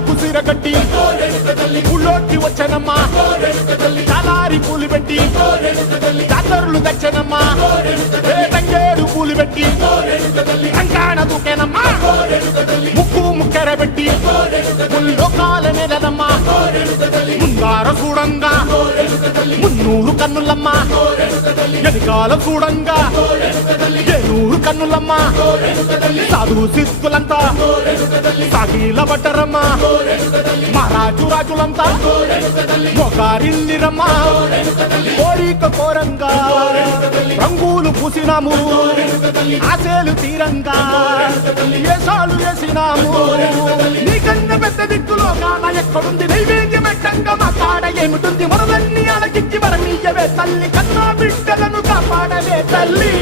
ఊళ్ళకు సిరగట్టి ఊళ్ళోకి వచ్చనమ్మా చాలారి పూలు పెట్టి జాతరులు తెచ్చనమ్మా తంగేడు పూలు పెట్టి కంకాణ దూకేనమ్మా ముక్కు ముక్కెర పెట్టి ముల్లోకాల నెలనమ్మా ముందార చూడంగా మున్నూరు కన్నులమ్మా ఎనికాల చూడంగా ఏనూరు కన్నులమ్మా సాధువు సిద్ధులంతా సాగిల బట్టరమ్మా మహారాజు రాజులంతా మొగారిల్లిరమ్మా కోరిక కోరంగా రంగులు పూసినాము ఆశలు తీరంగా ఏసాలు వేసినాము నీకన్నా పెద్ద దిక్కులో కాన ఎక్కడుంది నైవేద్యం పెట్టంగా మా కాడ ఏమిటుంది మనలన్నీ అలకిచ్చి మరణీయవే తల్లి కన్నా బిడ్డలను కాపాడవే తల్లి